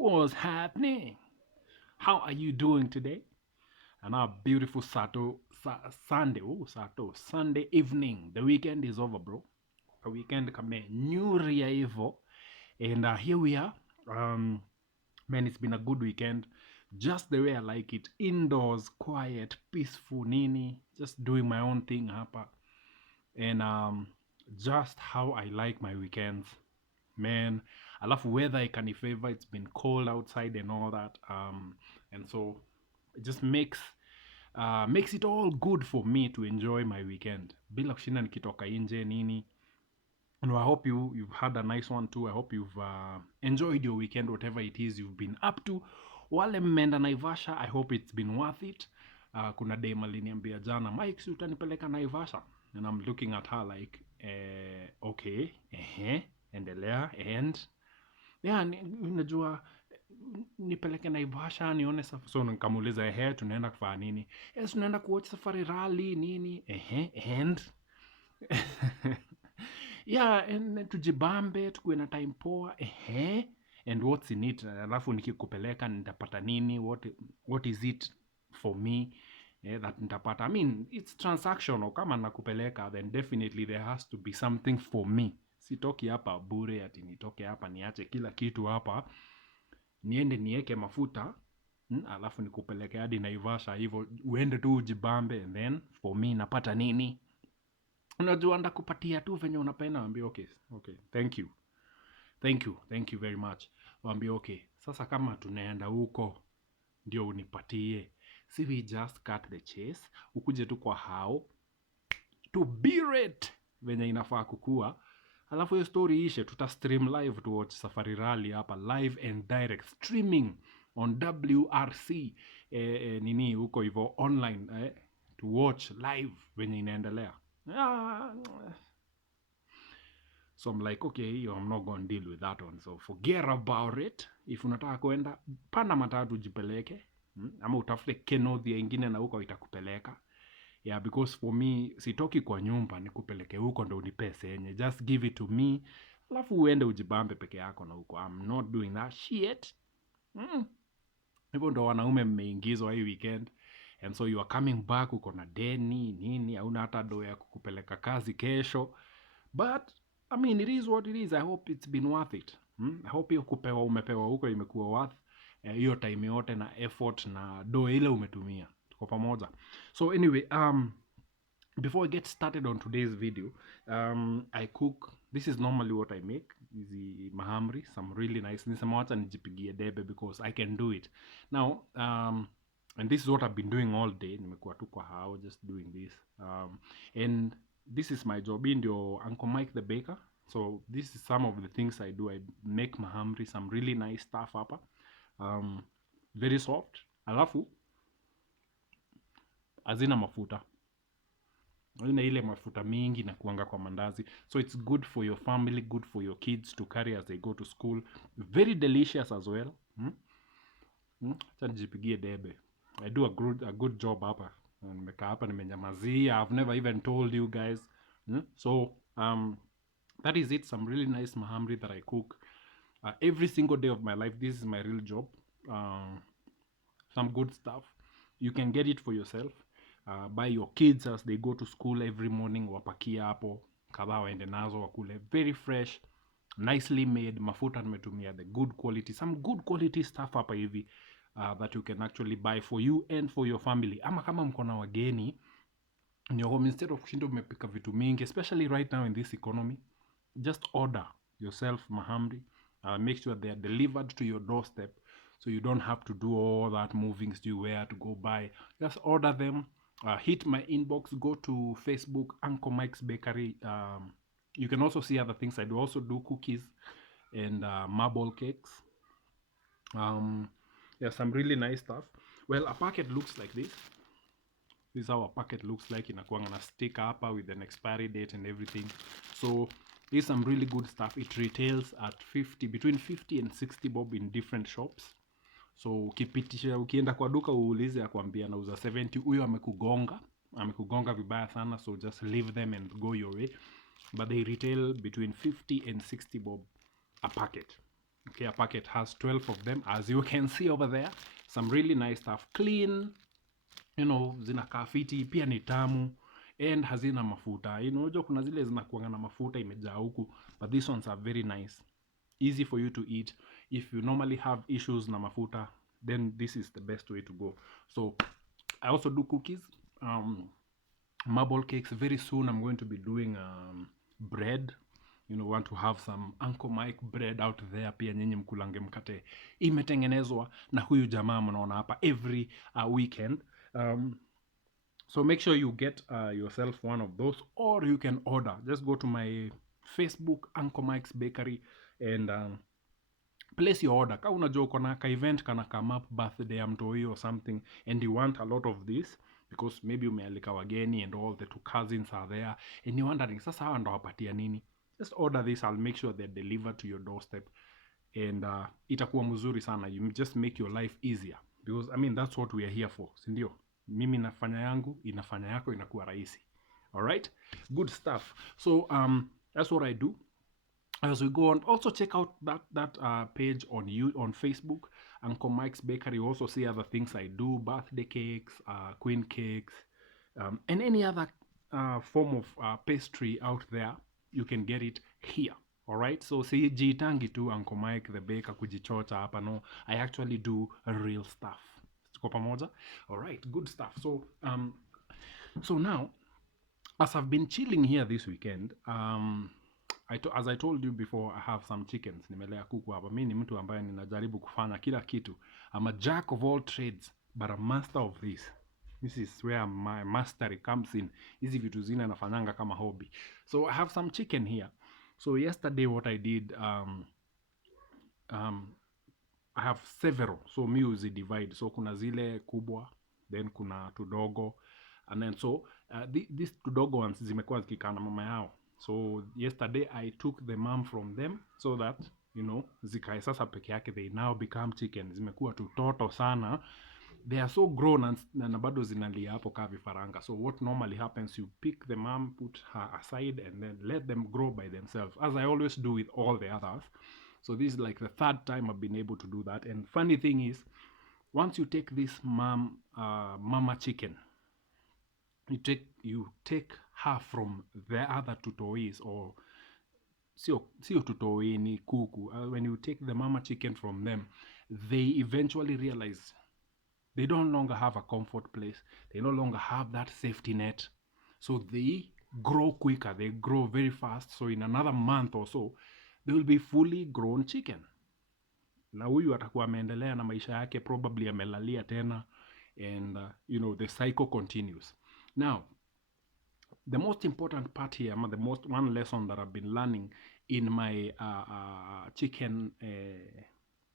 What's happening? How are you doing today? And our beautiful Sunday, Sunday evening. The weekend is over, bro. The weekend kame nyuri ya hivo. And here we are. Um, man, it's been a good weekend. Just the way I like it. Indoors, quiet, peaceful, nini. Just doing my own thing hapa. And just how I like my weekends. Man, alafu weather ikanifavor. It's been cold outside and all that, and so it just makes it all good for me to enjoy my weekend bila kushinda nikitoka nje nini. And I hope you've had a nice one too. I hope you've enjoyed your weekend, whatever it is you've been up to. Wale mmeenda Naivasha, I hope it's been worth it. Kuna dem aliniambia jana, Mike, si utanipeleka Naivasha? And I'm looking at her like, okay, endelea, and yeah, unajua nipeleke Naivasha nione so nikamuuliza tunaenda kufanya nini? Yes, tunaenda kuwatch safari rally nini? And yeah, and tujibambe tukuwe na time poa. And what's in it? Alafu nikikupeleka nitapata nini? What is it for me? That nitapata. I mean, it's transactional. Kama nakupeleka, then definitely there has to be something for me. Sitoki hapa bure ati nitoke hapa niache kila kitu hapa niende nieke mafuta alafu nikupeleke hadi Naivasha hivyo uende tu ujibambe, and then for me napata nini? Unajua ndakupatia tu venye unapenda, waambie okay, thank you very much. Waambie okay, sasa kama tunaenda huko ndio unipatie, si we just cut the chase, ukuje tu kwa how to bear it venye inafaa kukua. Alafu hiyo story ishe, tuta stream live to watch safari rally hapa live and direct streaming on WRC nini huko hivyo online to watch live venye inaendelea. So I'm like, okay, I'm not going to deal with that one, so forget about it. If unataka kwenda panda matatu jipeleke, ama utafute Kenothia ingine na huko itakupeleka. Yeah, because for me, sitoki kwa nyumba nikupeleke huko ndo unipe senye. Just give it to me. Alafu uende ujibambe peke yako na huko. I'm not doing that shit. Hivyo ndo wanaume mmeingizwa hii weekend. And so you are coming back, uko na deni, nini, hauna hata do ya kukupeleka kazi kesho. But, I mean, it is what it is. I hope it's been worth it. I hope hiyo kupewa umepewa huko imekuwa worth hiyo time yote na effort na do ile umetumia. Tuko pamoja. So anyway, before I get started on today's video, I cook. This is normally what I make. Easy mahamri, some really nice. Nisamwacha nijipigie debe because I can do it. Now, and this is what I've been doing all day. Nimekuwa tu kwa hao just doing this. And this is my job. Ndio Uncle Mike the baker. So this is some of the things I do. I make mahamri, some really nice stuff hapa. Very soft. Alafu hazina mafuta. Hazina ile mafuta mingi na kuanga kwa mandazi. So it's good for your family, good for your kids to carry as they go to school. Very delicious as well. Acha nijipigie debe. I do a good job hapa. Nimekaa hapa nimenyamazia. I've never even told you guys. So that is it. Some really nice mahamri that I cook every single day of my life. This is my real job. Some good stuff. You can get it for yourself. Buy your kids as they go to school every morning. Wapakia hapo kadhaa waende nazo wakule. Very fresh, nicely made. Mafuta nimetumia the good quality. Some good quality stuff hapa hivi that you can actually buy for you and for your family. Ama kama mko na wageni in your home, instead of kushinda umepika vitu mingi, especially right now in this economy, just order yourself mahamri. Make sure they are delivered to your doorstep, so you don't have to do all that moving to where to go buy. Just order them. Hit my inbox. Go to Facebook, Uncle Mike's Bakery. You can also see other things I do. Also do cookies and marble cakes. Yeah, some really nice stuff. Well, a packet looks like this. This is how a packet looks like. Inakuanga na sticker hapa with an expiry date and everything. So this is some really good stuff. It retails at between 50 and 60 bob in different shops. So ukienda kwa duka uulize akwambia nauza 70, huyo amekugonga vibaya sana, so just leave them and go your way. But they retail between 50 and 60 bob a packet. care packet has 12 of them, as you can see over there. Some really nice stuff, clean, zinakaa fiti, pia ni tamu and hazina mafuta. Unajua kuna zile zinakuanga na mafuta imejaa huku, but these ones are very nice, easy for you to eat. If you normally have issues na mafuta, then this is the best way to go. So I also do cookies, marble cakes. Very soon I'm going to be doing bread. Want to have some Uncle Mike bread out there. Pia nyinyi mkulange mkate imetengenezwa na huyu jamaa mnaona hapa every weekend. So make sure you get yourself one of those, or you can order. Just go to my Facebook, Uncle Mike's Bakery, and place your order. Ka unajua uko na ka event kana come up, birthday ya mtoi or something, and you want a lot of this because maybe umealika wageni and all the two cousins are there and you're wondering sasa hawa ndo wapatia nini, just order this. I'll make sure they're delivered to your doorstep, and itakuwa mzuri sana. You just make your life easier, because I mean that's what we are here for, si ndio? Mimi nafanya yangu, inafanya yako, inakuwa rahisi. All right, good stuff. So that's what I do as we go on. Also check out that page on Facebook, Uncle Mike's Bakery. You also see other things I do: birthday cakes, queen cakes, and any other form of pastry out there. You can get it here. All right, so sijitangi tu Uncle Mike the baker kujichocha hapa. No, I actually do real stuff. Tuko pamoja? All right, good stuff. So now, as I've been chilling here this weekend, as I told you before, I have some chickens. Nimelea kuku hapa. Mimi ni mtu ambaye ninajaribu kufanya kila kitu. I'm a jack of all trades, but a master of this. This is where my mastery comes in. Hizi vitu zingine nafanyanga kama hobby. So I have some chicken here. So yesterday what I did, I have several. So mi divide. So kuna zile kubwa, then kuna tudogo, and then so these tudogo ones zimekuwa zikikaa na mama yao. So yesterday I took the mom from them so that zikae sasa peke yake, they now become chicken. Zimekuwa tutoto sana, they are so grown na bado zinalia hapo kaa vifaranga. So what normally happens, you pick the mom, put her aside, and then let them grow by themselves, as I always do with all the others. So this is like the third time I've been able to do that. And funny thing is, once you take this mama chicken, you take her from the other tutois, or sio tutoi ni kuku. When you take the mama chicken from them, they eventually realize they don't longer have a comfort place. They no longer have that safety net. So they grow quicker. They grow very fast. So in another month or so, they will be fully grown chicken. Na huyu atakuwa ameendelea na maisha yake, probably amelalia tena, and the cycle continues. Now, the most important part here, one lesson that I've been learning in my chicken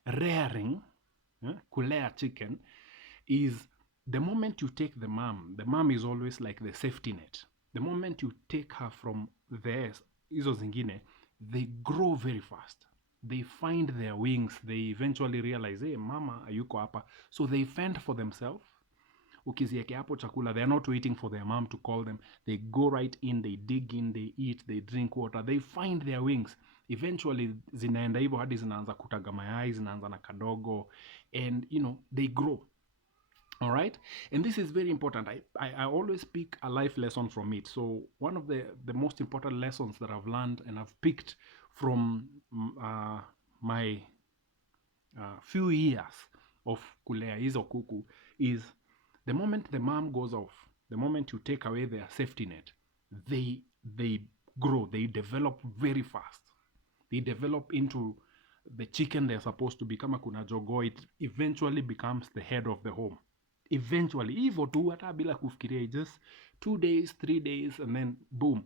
rearing, kulea chicken, is the moment you take the mom is always like the safety net. The moment you take her from hizo zingine, they grow very fast. They find their wings. They eventually realize, hey, mama ayuko hapa. So they fend for themselves. Ukizieke hapo chakula, they are not waiting for their mom to call them. They go right in, they dig in, they eat, they drink water, they find their wings. Eventually zinaenda hivyo hadi zinaanza kutaga mayai, zinaanza na kadogo, and they grow. All right, and this is very important. I always pick a life lesson from it. So one of the most important lessons that I've learned and I've picked from my few years of kulea hizo kuku is, the moment the mom goes off, the moment you take away their safety net, they grow, they develop very fast. They develop into the chicken they're supposed to be. Kama kuna jogoo, it eventually becomes the head of the home. Eventually, hivyo tu hata bila kufikiria, just 2 days, 3 days, and then boom,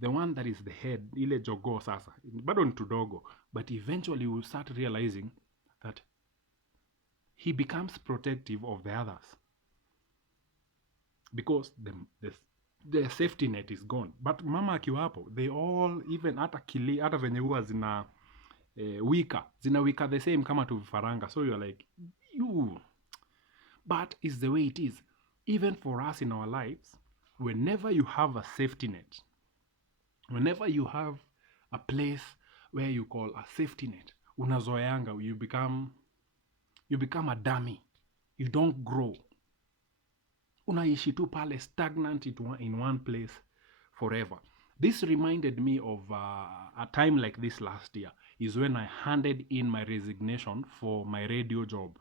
the one that is the head, ile jogoo sasa, bado ni tudogo, but eventually you will start realizing that he becomes protective of the others, because the safety net is gone. But mama akiwa hapo, they all, even hata venye huwa zina wika the same kama tu vifaranga. So you're like, but it's the way it is. Even for us in our lives, whenever you have a safety net, whenever you have a place where you call a safety net, unazoeanga, you become a dummy, you don't grow, unaishi tu pale stagnant in one place forever. This reminded me of a time like this last year, is when I handed in my resignation for my radio job.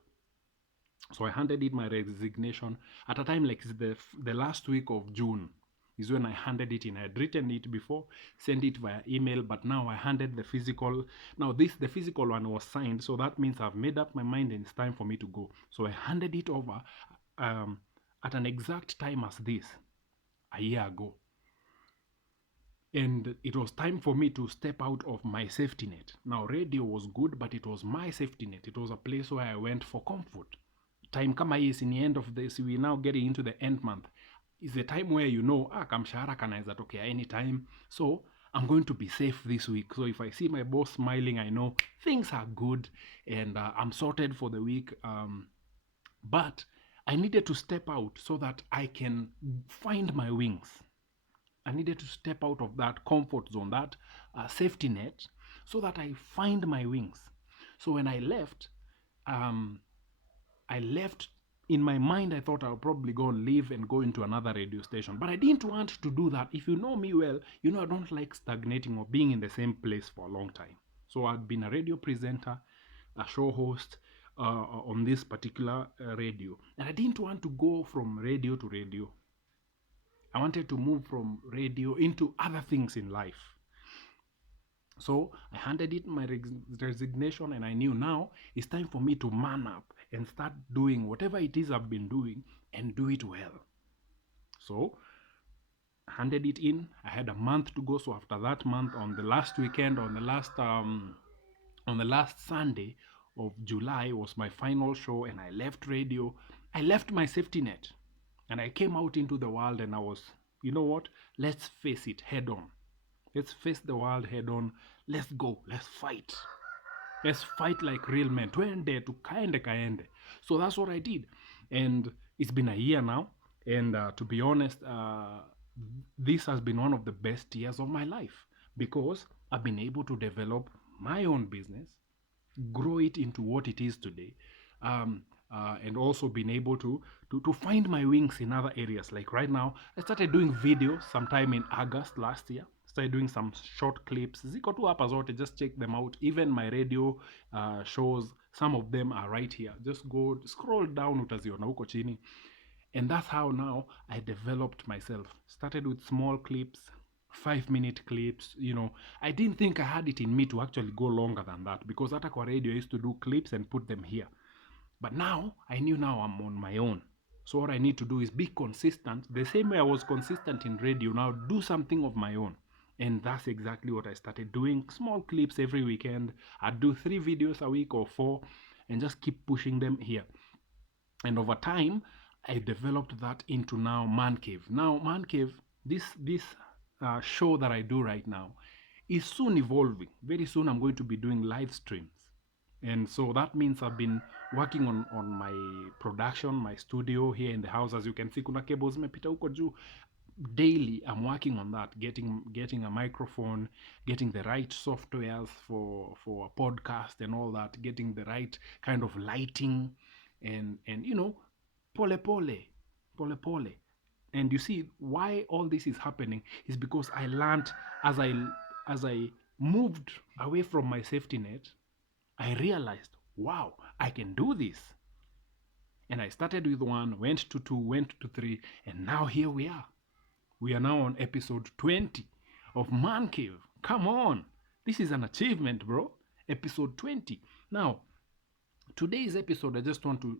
So I handed in my resignation at a time like the last week of June is when I handed it in. I had written it before, sent it via email, but now I handed the physical. Now the physical one was signed, so that means I've made up my mind and it's time for me to go. So I handed it over um, at an exact time as this, a year ago. And it was time for me to step out of my safety net. Now radio was good, but it was my safety net. It was a place where I went for comfort. Time kama hii is in the end of this, we now getting into the end month, is the time where kamshahara kanaweza tokea anytime, so I'm going to be safe this week. So if I see my boss smiling, I know things are good and I'm sorted for the week. But I needed to step out so that I can find my wings. I needed to step out of that comfort zone, that safety net, so that I find my wings. So when I left, in my mind, I thought I'll probably go and leave and go into another radio station. But I didn't want to do that. If you know me well, you know I don't like stagnating or being in the same place for a long time. So I'd been a radio presenter, a show host on this particular radio. And I didn't want to go from radio to radio. I wanted to move from radio into other things in life. So I handed it my resignation, and I knew now it's time for me to man up and start doing whatever it is I've been doing and do it well. So I handed it in. I had a month to go. So after that month, on the last weekend, on the last Sunday of July was my final show, and I left radio. I left my safety net, and I came out into the world, and I was, you know what? Let's face it head on. Let's face the world head on. Let's go. Let's fight. Let's fight like real men. Twende kaende. So that's what I did. And it's been a year now. And to be honest, this has been one of the best years of my life, because I've been able to develop my own business, grow it into what it is today, and also been able to find my wings in other areas. Like right now, I started doing videos sometime in August last year. Started doing some short clips. Ziko tu hapa zote, just check them out. Even my radio shows, some of them are right here. Just go scroll down, utaziona huko chini. And that's how now I developed myself. Started with small clips, 5-minute clips. I didn't think I had it in me to actually go longer than that, because hata kwa radio I used to do clips and put them here. But now I knew now I'm on my own. So what I need to do is be consistent. The same way I was consistent in radio, now do something of my own. And that's exactly what I started doing. Small clips every weekend. I'd do 3 videos a week or 4, and just keep pushing them here. And over time, I developed that into now Man Cave. Now Man Cave, this show that I do right now, is soon evolving. Very soon I'm going to be doing live streams. And so that means I've been working on my production, my studio here in the house. As you can see, kuna cables zimepita huko juu. Daily I'm working on that, getting a microphone, getting the right softwares for a podcast and all that, getting the right kind of lighting, and pole pole. And you see why all this is happening is because I learned as I moved away from my safety net. I realized, wow, I can do this. And I started with 1, went to 2, went to 3, and now here we are. We are now on episode 20 of Man Cave. Come on. This is an achievement, bro. Episode 20. Now, today's episode, I just want to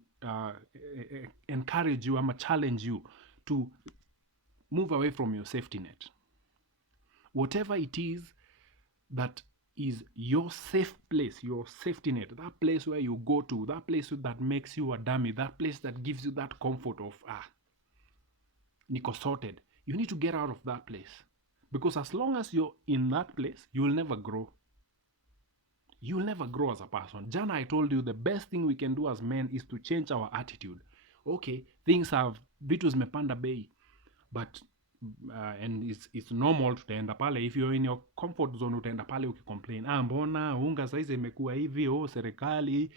encourage you, I'm going to challenge you to move away from your safety net. Whatever it is that is your safe place, your safety net, that place where you go to, that place that makes you a dummy, that place that gives you that comfort of, niko sorted. You need to get out of that place. Because as long as you're in that place, you will never grow. You'll never grow as a person. Jana, I told you the best thing we can do as men is to change our attitude. Okay, things have, vitu zimepanda bei, but and it's normal, tutaenda pale. If you're in your comfort zone, utaenda pale ukicomplain, mbona unga saizi imekuwa hivi, serikali,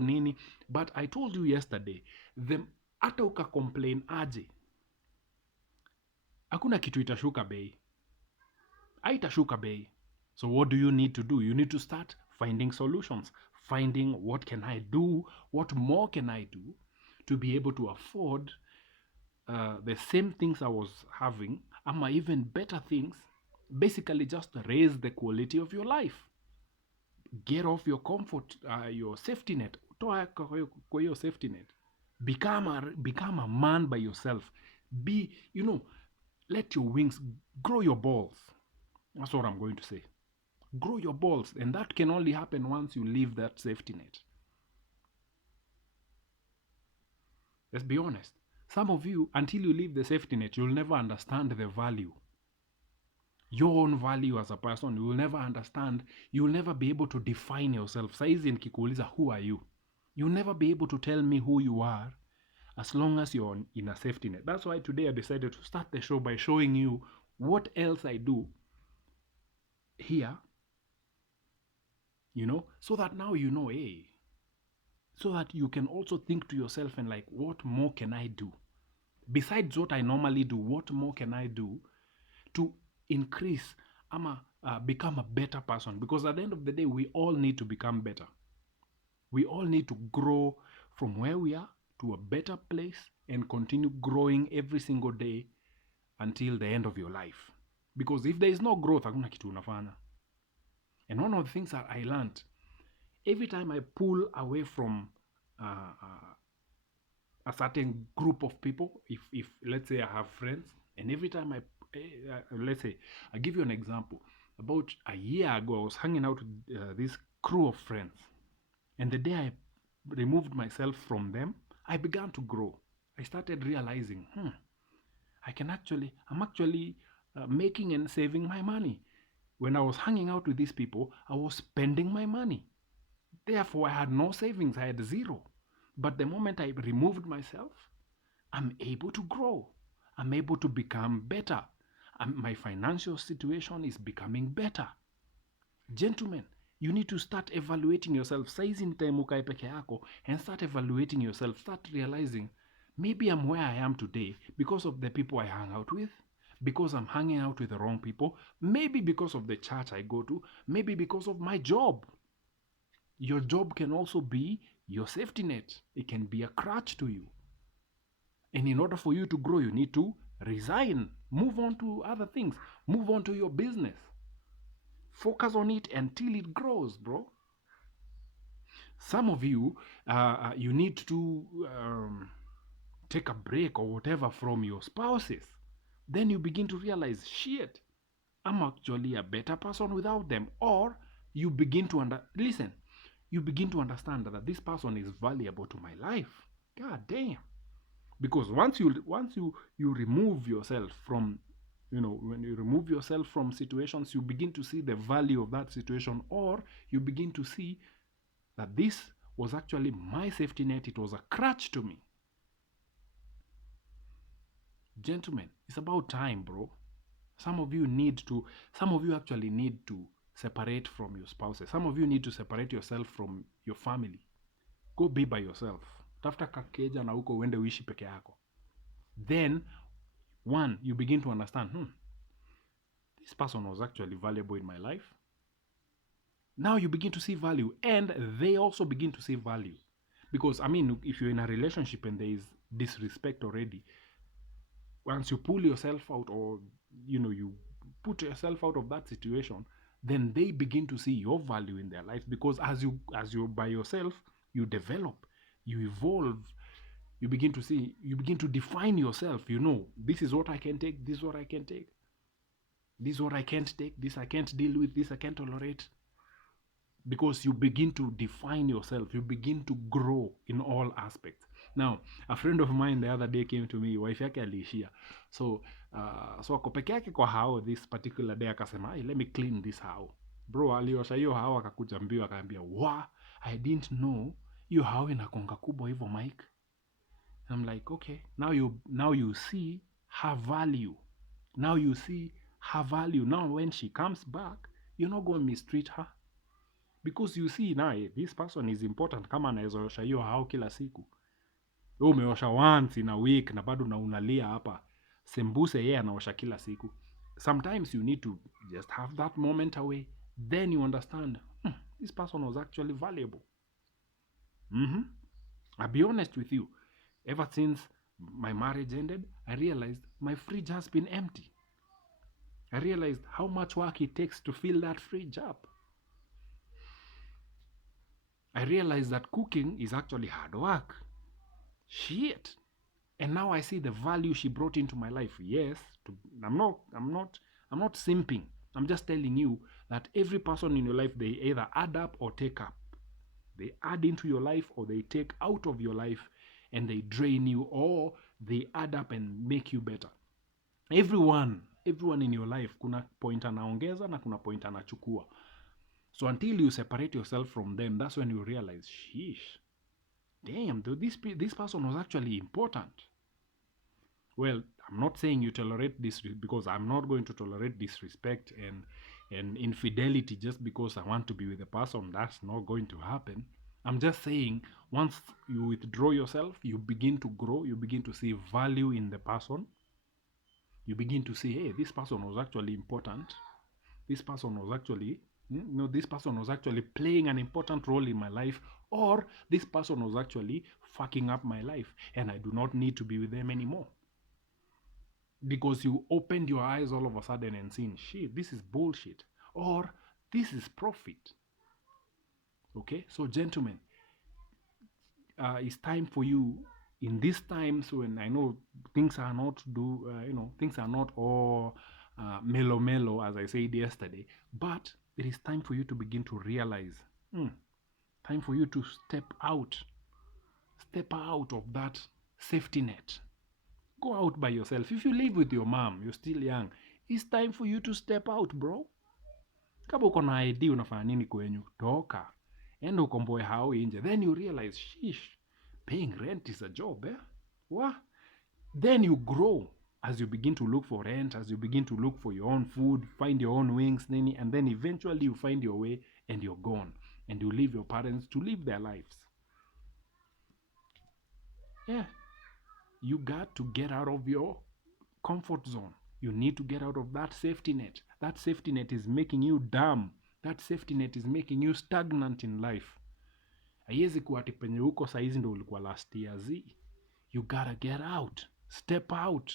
nini. But I told you yesterday, hata ukacomplain aje, hakuna kitu itashuka bei, haitashuka bei. So what do you need to do? You need to start finding solutions, finding what can I do, what more can I do to be able to afford the same things I was having, ama even better things. Basically just raise the quality of your life. Get off your comfort, your safety net. Toa kwa hiyo safety net. Become a man by yourself. Be, let your wings, grow your balls. That's what I'm going to say. Grow your balls, and that can only happen once you leave that safety net. Let's be honest. Some of you, until you leave the safety net, you'll never understand the value. Your own value as a person, you will never understand. You will never be able to define yourself. Saizi nikikuuliza, who are you? You'll never be able to tell me who you are as long as you're in a safety net. That's why today I decided to start the show by showing you what else I do here, so that now hey, so that you can also think to yourself and like, what more can I do? Besides what I normally do, what more can I do to increase, become a better person? Because at the end of the day, we all need to become better. We all need to grow from where we are to a better place and continue growing every single day until the end of your life. Because if there is no growth, hakuna kitu unafanya. And one of the things that I learned, every time I pull away from a certain group of people, if let's say I have friends, and every time let's say, I give you an example. About a year ago, I was hanging out with this crew of friends, and the day I removed myself from them, I began to grow. I started realizing, I'm actually making and saving my money. When I was hanging out with these people, I was spending my money. Therefore, I had no savings. I had zero. But the moment I removed myself, I'm able to grow. I'm able to become better. My financial situation is becoming better. Gentlemen, you need to start evaluating yourself. Saizi time ukae peke yako and start evaluating yourself. Start realizing, maybe I'm where I am today because of the people I hang out with, because I'm hanging out with the wrong people, maybe because of the church I go to, maybe because of my job. Your job can also be your safety net. It can be a crutch to you. And in order for you to grow, you need to resign, move on to other things, move on to your business. Focus on it until it grows, bro. Some of you, you need to take a break or whatever from your spouses. Then you begin to realize, shit, I'm actually a better person without them. Or you begin to you begin to understand that this person is valuable to my life. God damn. Because once you remove yourself from, when you remove yourself from situations, you begin to see the value of that situation, or you begin to see that this was actually my safety net. It was a crutch to me. Gentlemen, it's about time, bro. Some of you actually need to separate from your spouses. Some of you need to separate yourself from your family. Go be by yourself. Tafuta kakeja na huko uende uishi peke yako. Then, one, you begin to understand, this person was actually valuable in my life. Now you begin to see value, and they also begin to see value. Because, if you're in a relationship and there is disrespect already, once you pull yourself out, or you put yourself out of that situation, then they begin to see your value in their life. Because as you're by yourself, you develop, you evolve, you begin to define yourself. This is what I can take, this is what I can take, this is what I can't take, this I can't deal with, this I can't tolerate. Because you begin to define yourself, you begin to grow in all aspects. Now, a friend of mine the other day came to me, wife yake aliishia. So ako peke yake kwa hao this particular day, akasema, hey, let me clean this hao. Bro, aliosha hiyo hao, akakuja mbio, akaambia, I didn't know hiyo hao inakonga kubwa hivyo, Mike. I'm like, okay, now you see her value. Now you see her value. Now when she comes back, you're not going to mistreat her. Because you see now, this person is important. Kama anaweza osha hiyo hao kila siku, wewe umeosha once in a week na bado na unalia hapa, sembuse yeye anaosha kila siku. Sometimes you need to just have that moment away, then you understand, this person was actually valuable. I'll be honest with you, ever since my marriage ended, I realized my fridge has been empty. I realized how much work it takes to fill that fridge up. I realized that cooking is actually hard work. Shit. And now I see the value she brought into my life. Yes, I'm not simping. I'm just telling you that every person in your life, they either add up or take up. They add into your life or they take out of your life, and they drain you, or they add up and make you better. Everyone in your life, kuna point anaongeza na kuna point anachukua. So until you separate yourself from them, that's when you realize, sheesh, damn, this person was actually important. Well, I'm not saying you tolerate this, because I'm not going to tolerate disrespect and infidelity just because I want to be with a person. That's not going to happen. I'm just saying, once you withdraw yourself, you begin to grow, you begin to see value in the person. You begin to see, hey, this person was actually important. This person was actually, this person was actually playing an important role in my life, or this person was actually fucking up my life, and I do not need to be with them anymore. Because you opened your eyes all of a sudden and seen, shit, this is bullshit, or this is profit. Okay, so gentlemen, it's time for you in these times when I know things are not things are not all mellow as I said yesterday, but it is time for you to begin to realize, time for you to step out of that safety net. Go out by yourself. If you live with your mom, you're still young, it's time for you to step out, bro. Kama uko na ID unafanya nini kwenyu, toka enda ukomboe hao inje. Then you realize, sheesh, paying rent is a job, what? Then you grow as you begin to look for rent, as you begin to look for your own food, find your own wings, nini, and then eventually you find your way and you're gone, and you leave your parents to live their lives. Yeah, you got to get out of your comfort zone. You need to get out of that safety net. That safety net is making you dumb. That safety net is making you stagnant in life. Haiwezi kuwa ati penye huko saizi ndo ulikuwa last year. You gotta get out. Step out.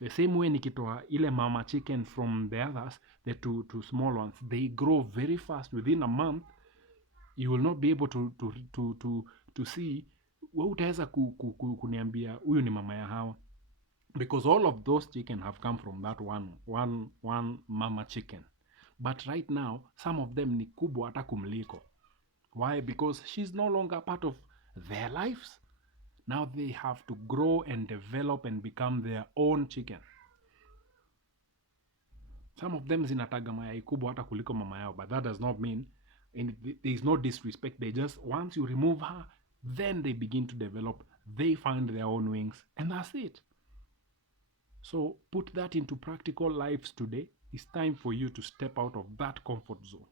The same way nikitoa ile mama chicken from the others, the two small ones, they grow very fast. Within a month, you will not be able to see, we utaweza kuniambia huyu ni mama ya hawa, because all of those chicken have come from that one mama chicken. But right now, some of them ni kubwa hata kumliko. Why? Because she's no longer part of their lives. Now they have to grow and develop and become their own chicken. Some of them zinataga mayai kubwa hata kuliko mama yao, but that does not mean, and there is no disrespect. They just, once you remove her, then they begin to develop. They find their own wings, and that's it. So put that into practical lives today. It's time for you to step out of that comfort zone.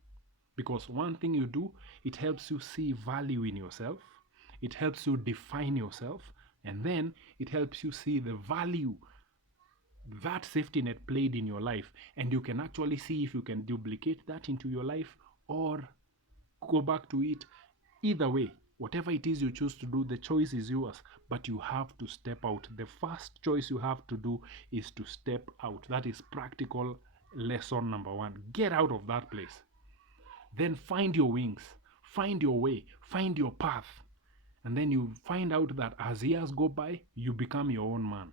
Because one thing you do, it helps you see value in yourself. It helps you define yourself. And then it helps you see the value that safety net played in your life. And you can actually see if you can duplicate that into your life or go back to it. Either way, whatever it is you choose to do, the choice is yours, but you have to step out. The first choice you have to do is to step out. That is practical lesson number one. Get out of that place. Then find your wings, find your way, find your path. And then you find out that as years go by, you become your own man.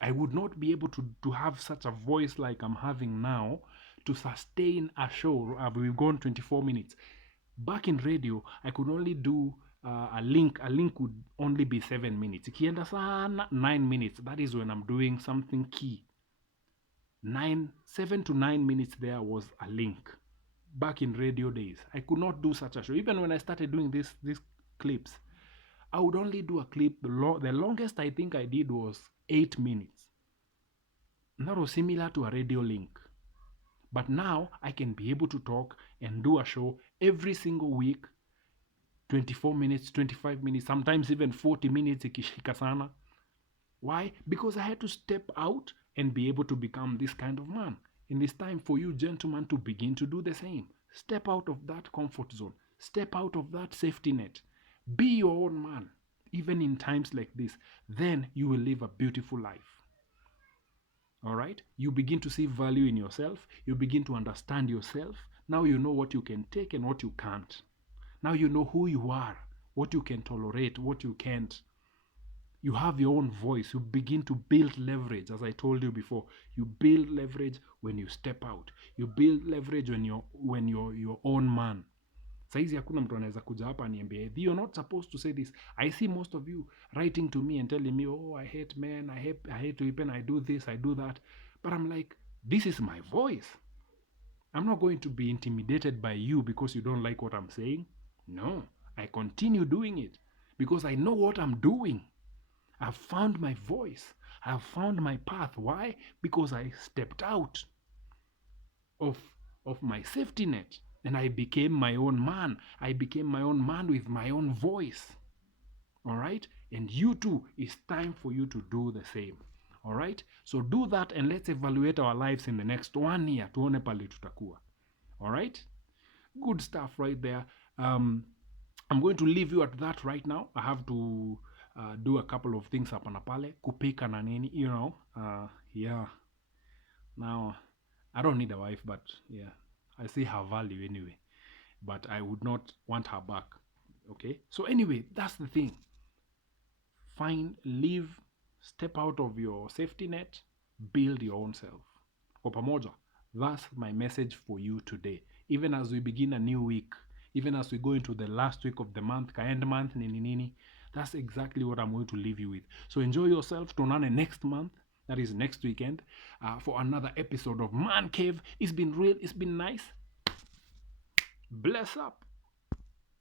I would not be able to have such a voice like I'm having now to sustain a show. We've gone 24 minutes. Back in radio, I could only do a link. A link would only be 7 minutes. Ikienda sana 9 minutes. That is when I'm doing something key. 7 to 9 minutes there was a link. Back in radio days, I could not do such a show. Even when I started doing these clips, I would only do a clip. The longest I think I did was 8 minutes. that was similar to a radio link. But now I can be able to talk and do a show every single week, 24 minutes, 25 minutes, sometimes even 40 minutes ikishika sana. Why? Because I had to step out and be able to become this kind of man. And it's time for you, gentlemen, to begin to do the same. Step out of that comfort zone. Step out of that safety net. Be your own man, even in times like this. Then you will live a beautiful life. All right? You begin to see value in yourself. You begin to understand yourself. Now you know what you can take and what you can't. Now you know who you are, what you can tolerate, what you can't. You have your own voice. You begin to build leverage. As I told you before, you build leverage when you step out. You build leverage when you're your own man. Saizi hakuna mtu anaweza kuja hapa aniambie you're not supposed to say this. I see most of you writing to me and telling me, oh, I hate men, I hate women, I do this, I do that. But I'm like, this is my voice. I'm not going to be intimidated by you because you don't like what I'm saying. No, I continue doing it because I know what I'm doing. I've found my voice. I've found my path. Why? Because I stepped out of, of my safety net and I became my own man. I became my own man with my own voice. All right? And you too, it's time for you to do the same. All right? So do that and let's evaluate our lives in the next 1 year. Tuone pale tutakuwa. All right? Good stuff right there. I'm going to leave you at that right now. I have to do a couple of things hapa na pale, kupika na nini, yeah. Now, I don't need a wife, but yeah, I see her value anyway. But I would not want her back. Okay? So anyway, that's the thing. Live, step out of your safety net, build your own self. Kwa pamoja, that's my message for you today. Even as we begin a new week, even as we go into the last week of the month, end month, nini nini, that's exactly what I'm going to leave you with. So enjoy yourself. Tonane next month, that is next weekend, for another episode of Man Cave. It's been real, it's been nice. Bless up.